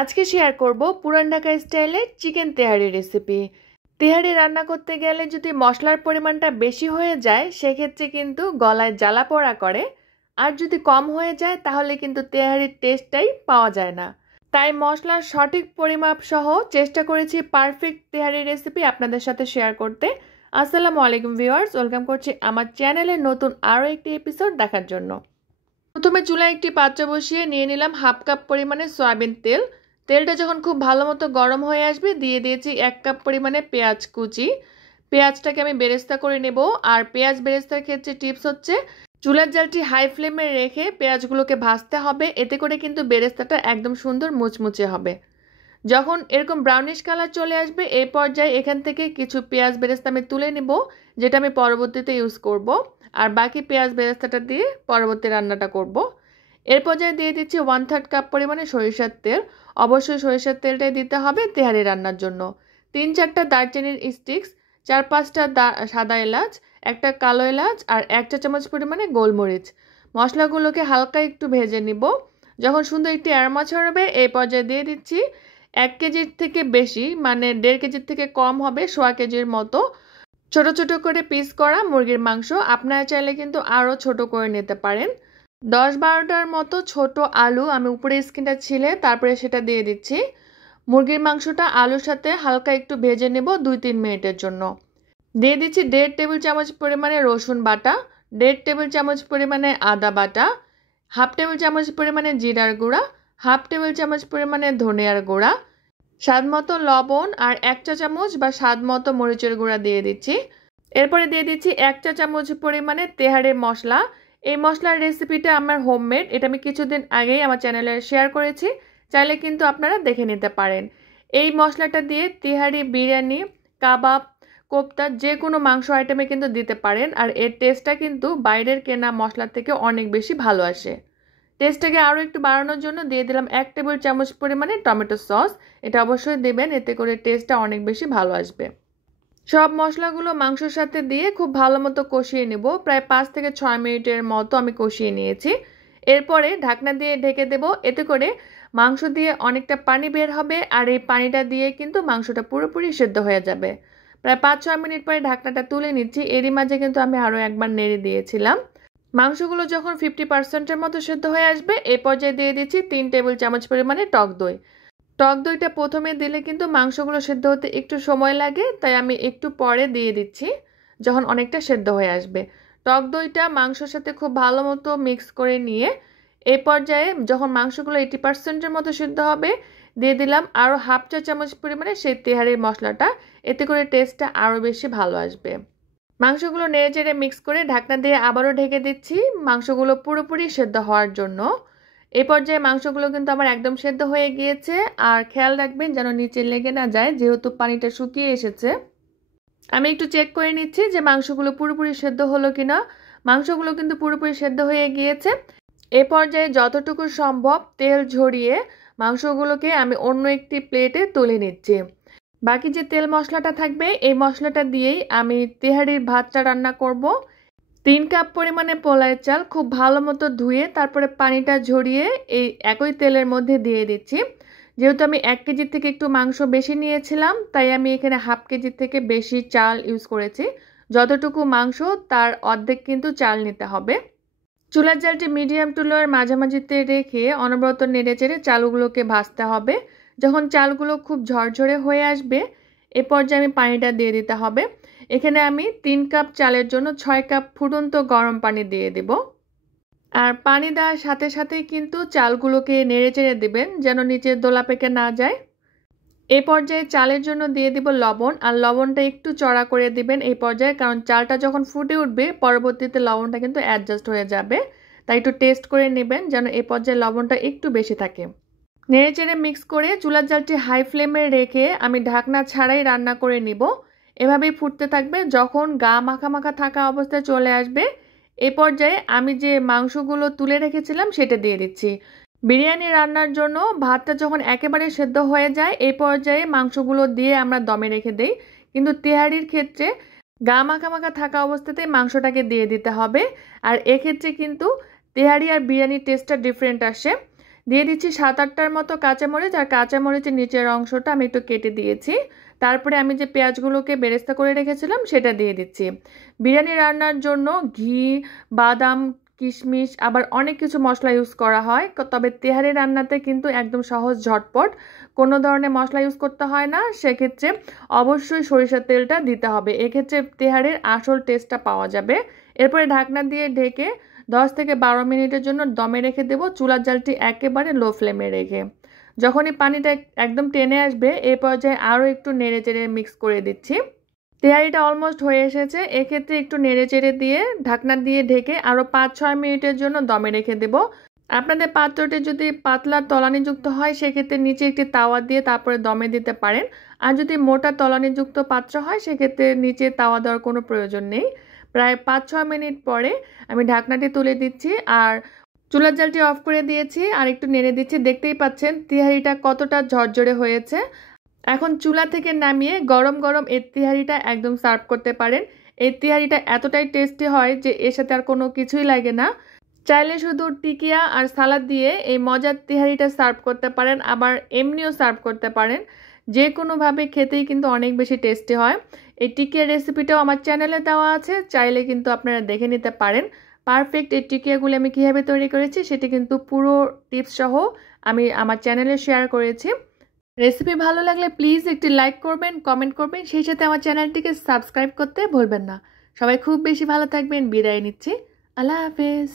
আজকে শেয়ার করব পুরান ঢাকা স্টাইলের চিকেন তেহারি রেসিপি। তেহারি রান্না করতে গেলে যদি মশলার পরিমাণটা বেশি হয়ে যায় সেক্ষেত্রে কিন্তু গলায় জ্বালা পোড়া করে, আর যদি কম হয়ে যায় তাহলে কিন্তু তেহারির টেস্টটাই পাওয়া যায় না। তাই মশলার সঠিক পরিমাপ সহ চেষ্টা করেছি পারফেক্ট তেহারি রেসিপি আপনাদের সাথে শেয়ার করতে। আসসালামু আলাইকুম ভিউয়ার্স, ওয়েলকাম করছি আমার চ্যানেলের নতুন আরও একটি এপিসোড দেখার জন্য। প্রথমে চুলায় একটি পাত্র বসিয়ে নিয়ে নিলাম হাফ কাপ পরিমাণে সয়াবিন তেল। তেলটা যখন খুব ভালো মতো গরম হয়ে আসবে দিয়ে দিয়েছি 1 কাপ পরিমাণে পেঁয়াজ কুচি। পেঁয়াজটাকে আমি বেরেস্তা করে নেব। আর পেঁয়াজ বেরেস্তার ক্ষেত্রে টিপস হচ্ছে চুলার জালটি হাই ফ্লেমে রেখে পেঁয়াজগুলোকে ভাজতে হবে, এতে করে কিন্তু বেরেস্তাটা একদম সুন্দর মুচমুচে হবে। যখন এরকম ব্রাউনিশ কালার চলে আসবে এই পর্যায়ে এখান থেকে কিছু পেঁয়াজ বেরেস্তা আমি তুলে নেব, যেটা আমি পরবর্তীতে ইউজ করব, আর বাকি পেঁয়াজ বেরেস্তাটা দিয়ে পরবর্তী রান্নাটা করব। এর পর্যায়ে দিয়ে দিচ্ছি 1/3 কাপ পরিমাণে সরিষার তেল। অবশ্যই সরিষার তেলটাই দিতে হবে তেহারি রান্নার জন্য। 3-4টা দারচিনির স্টিক্স, 4-5টা সাদা এলাচ, একটা কালো এলাচ আর 1 চা চামচ পরিমাণে গোলমরিচ। মশলাগুলোকে হালকা একটু ভেজে নিব। যখন সুন্দর একটি অ্যারোমা ছড়াবে এই পর্যায়ে দিয়ে দিচ্ছি 1 কেজির থেকে বেশি, মানে 1.5 কেজির থেকে কম হবে, 1.5 কেজির মতো ছোট ছোট করে পিস করা মুরগির মাংস। আপনারা চাইলে কিন্তু আরও ছোট করে নিতে পারেন। 10-12টার মতো ছোট আলু আমি উপরে স্কিনটা ছিলে তারপরে সেটা দিয়ে দিচ্ছি। মুরগির মাংসটা আলুর সাথে হালকা একটু ভেজে নেব 2-3 মিনিটের জন্য। দিয়ে দিচ্ছি 1.5 টেবিল চামচ পরিমাণে রসুন বাটা, 1.5 টেবিল চামচ পরিমাণে আদা বাটা, 1/2 টেবিল চামচ পরিমাণে জিরার গুঁড়া, 1/2 টেবিল চামচ পরিমাণে ধনিয়ার গুঁড়া, স্বাদ মতো লবণ আর 1 চা চামচ বা স্বাদ মতো মরিচের গুঁড়া দিয়ে দিচ্ছি। এরপরে দিয়ে দিচ্ছি 1 চা চামচ পরিমাণে তেহারির মশলা। এই মশলার রেসিপিটা আমার হোমমেড, এটা আমি কিছুদিন আগেই আমার চ্যানেলে শেয়ার করেছি, চাইলে কিন্তু আপনারা দেখে নিতে পারেন। এই মশলাটা দিয়ে তেহারি, বিরিয়ানি, কাবাব, কোপ্তা যে কোনো মাংস আইটেমে কিন্তু দিতে পারেন, আর এর টেস্টটা কিন্তু বাইরের কেনা মশলার থেকে অনেক বেশি ভালো আসে। টেস্টটাকে আরও একটু বাড়ানোর জন্য দিয়ে দিলাম 1 টেবিল চামচ পরিমাণে টমেটো সস। এটা অবশ্যই দেবেন, এতে করে টেস্টটা অনেক বেশি ভালো আসবে। সব মশলাগুলো মাংসের সাথে দিয়ে খুব ভালো মতো কষিয়ে নেব। প্রায় 5 থেকে 6 মিনিটের মতো আমি কষিয়ে নিয়েছি। এরপরে ঢাকনা দিয়ে ঢেকে দেব, এতে করে মাংস দিয়ে অনেকটা পানি বের হবে, আর এই পানিটা দিয়ে কিন্তু মাংসটা পুরোপুরি সেদ্ধ হয়ে যাবে। প্রায় 5-6 মিনিট পরে ঢাকনাটা তুলে নিচ্ছি। এরই মাঝে কিন্তু আমি আরও একবার নেড়ে দিয়েছিলাম। মাংসগুলো যখন 50%-এর মতো সেদ্ধ হয়ে আসবে এই পর্যায়ে দিয়ে দিচ্ছি 3 টেবিল চামচ পরিমাণে টক দই। টক দইটা প্রথমে দিলে কিন্তু মাংসগুলো সেদ্ধ হতে একটু সময় লাগে, তাই আমি একটু পরে দিয়ে দিচ্ছি যখন অনেকটা সেদ্ধ হয়ে আসবে। টক দইটা মাংসের সাথে খুব ভালো মতো মিক্স করে নিয়ে এই পর্যায়ে যখন মাংসগুলো 80%-এর মতো সেদ্ধ হবে দিয়ে দিলাম আরও 1/2 চা চামচ পরিমাণে সেই তেহারির মশলাটা, এতে করে টেস্টটা আরও বেশি ভালো আসবে। মাংসগুলো নেড়ে চেড়ে মিক্স করে ঢাকনা দিয়ে আবারও ঢেকে দিচ্ছি মাংসগুলো পুরোপুরি সেদ্ধ হওয়ার জন্য। এই পর্যায়ে মাংসগুলো কিন্তু আমার একদম সেদ্ধ হয়ে গিয়েছে, আর খেয়াল রাখবেন যেন নিচে লেগে না যায়, যেহেতু পানিটা শুকিয়ে এসেছে। আমি একটু চেক করে নিচ্ছি যে মাংসগুলো পুরোপুরি সেদ্ধ হলো কিনা। মাংসগুলো কিন্তু পুরোপুরি সেদ্ধ হয়ে গিয়েছে। এ পর্যায়ে যতটুকু সম্ভব তেল ঝরিয়ে মাংসগুলোকে আমি অন্য একটি প্লেটে তুলে নিচ্ছি। বাকি যে তেল মশলাটা থাকবে এই মশলাটা দিয়েই আমি তেহারির ভাতটা রান্না করব। 3 কাপ পরিমাণে পোলাওয়ের চাল খুব ভালো মতো ধুয়ে তারপরে পানিটা ঝরিয়ে এই একই তেলের মধ্যে দিয়ে দিচ্ছি। যেহেতু আমি 1 কেজির থেকে একটু মাংস বেশি নিয়েছিলাম তাই আমি এখানে 1/2 কেজির থেকে বেশি চাল ইউজ করেছি। যতটুকু মাংস তার অর্ধেক কিন্তু চাল নিতে হবে। চুলার জালটি মিডিয়াম টু লোয়ের মাঝামাঝিতে রেখে অনবরত নেড়েচেড়ে চালগুলোকে ভাজতে হবে। যখন চালগুলো খুব ঝরঝরে হয়ে আসবে এ পর্যায়ে আমি পানিটা দিয়ে দিতে হবে। এখানে আমি 3 কাপ চালের জন্য 6 কাপ ফুটন্ত গরম পানি দিয়ে দেব। আর পানি দেওয়ার সাথে সাথেই কিন্তু চালগুলোকে নেড়েচেড়ে দেবেন যেন নিচে দোলা পেকে না যায়। এই পর্যায়ে চালের জন্য দিয়ে দিব লবণ, আর লবণটা একটু চড়া করে দিবেন এই পর্যায়ে, কারণ চালটা যখন ফুটে উঠবে পরবর্তীতে লবণটা কিন্তু অ্যাডজাস্ট হয়ে যাবে, তাই একটু টেস্ট করে নেবেন যেন এই পর্যায়ে লবণটা একটু বেশি থাকে। নেড়েচেড়ে মিক্স করে চুলার জালটি হাই ফ্লেমে রেখে আমি ঢাকনা ছাড়াই রান্না করে নিব। এভাবেই ফুটতে থাকবে। যখন গা মাখা মাখা থাকা অবস্থায় চলে আসবে এই পর্যায়ে আমি যে মাংসগুলো তুলে রেখেছিলাম সেটা দিয়ে দিচ্ছি। বিরিয়ানি রান্নার জন্য ভাতটা যখন একেবারে সেদ্ধ হয়ে যায় এই পর্যায়ে মাংসগুলো দিয়ে আমরা দমে রেখে দেই, কিন্তু তেহারির ক্ষেত্রে গা মাখা মাখা থাকা অবস্থাতে মাংসটাকে দিয়ে দিতে হবে। আর এক্ষেত্রে কিন্তু তেহারি আর বিরিয়ানির টেস্টটা ডিফারেন্ট আসে। দিয়ে দিচ্ছি 7-8টার মতো কাঁচামরিচ, আর কাঁচামরিচের নিচের অংশটা আমি একটু কেটে দিয়েছি। তারপরে আমি যে পেঁয়াজগুলোকে বেরেস্তা করে রেখেছিলাম সেটা দিয়ে দিচ্ছি। বিরিয়ানি রান্নার জন্য ঘি, বাদাম, কিশমিশ আবার অনেক কিছু মশলা ইউজ করা হয়, তবে তেহারি রান্নাতে কিন্তু একদম সহজ ঝটপট, কোনো ধরনের মশলা ইউজ করতে হয় না। সেক্ষেত্রে অবশ্যই সরিষার তেলটা দিতে হবে, এক্ষেত্রে তেহারির আসল টেস্টটা পাওয়া যাবে। এরপরে ঢাকনা দিয়ে ঢেকে 10 থেকে 12 মিনিটের জন্য দমে রেখে দেব, চুলার জালটি একেবারে লো ফ্লেমে রেখে। যখনই পানিটা একদম টেনে আসবে এই পর্যায়ে আরও একটু নেড়ে চেড়ে মিক্স করে দিচ্ছি। তেহারিটা অলমোস্ট হয়ে এসেছে, এক্ষেত্রে একটু নেড়ে চেড়ে দিয়ে ঢাকনা দিয়ে ঢেকে আরও 5-6 মিনিটের জন্য দমে রেখে দেব। আপনাদের পাত্রটি যদি পাতলা তলানিযুক্ত হয় সেক্ষেত্রে নিচে একটি তাওয়া দিয়ে তারপরে দমে দিতে পারেন, আর যদি মোটা তলানিযুক্ত পাত্র হয় সেক্ষেত্রে নিচে তাওয়া দেওয়ার কোনো প্রয়োজন নেই। প্রায় 5-6 মিনিট পরে আমি ঢাকনাটি তুলে দিচ্ছি আর চুলার জালটি অফ করে দিয়েছি, আর একটু নেড়ে দিচ্ছি। দেখতেই পাচ্ছেন তেহারিটা কতটা ঝরঝরে হয়েছে। এখন চুলা থেকে নামিয়ে গরম গরম এই তেহারিটা একদম সার্ভ করতে পারেন। এই তেহারিটা এতটাই টেস্টি হয় যে এর সাথে আর কোনো কিছুই লাগে না। চাইলে শুধু টিকিয়া আর সালাদ দিয়ে এই মজার তেহারিটা সার্ভ করতে পারেন, আবার এমনিও সার্ভ করতে পারেন। যে কোনোভাবে খেতেই কিন্তু অনেক বেশি টেস্টি হয়। এই টিকিয়ার রেসিপিটাও আমার চ্যানেলে দেওয়া আছে, চাইলে কিন্তু আপনারা দেখে নিতে পারেন। পারফেক্ট এই টিকিয়াগুলো আমি কীভাবে তৈরি করেছি সেটি কিন্তু পুরো টিপস সহ আমি আমার চ্যানেলে শেয়ার করেছি। রেসিপি ভালো লাগলে প্লিজ একটি লাইক করবেন, কমেন্ট করবেন, সেই সাথে আমার চ্যানেলটিকে সাবস্ক্রাইব করতে ভুলবেন না। সবাই খুব বেশি ভালো থাকবেন, বিদায় নিচ্ছি। আল্লাহ হাফেজ।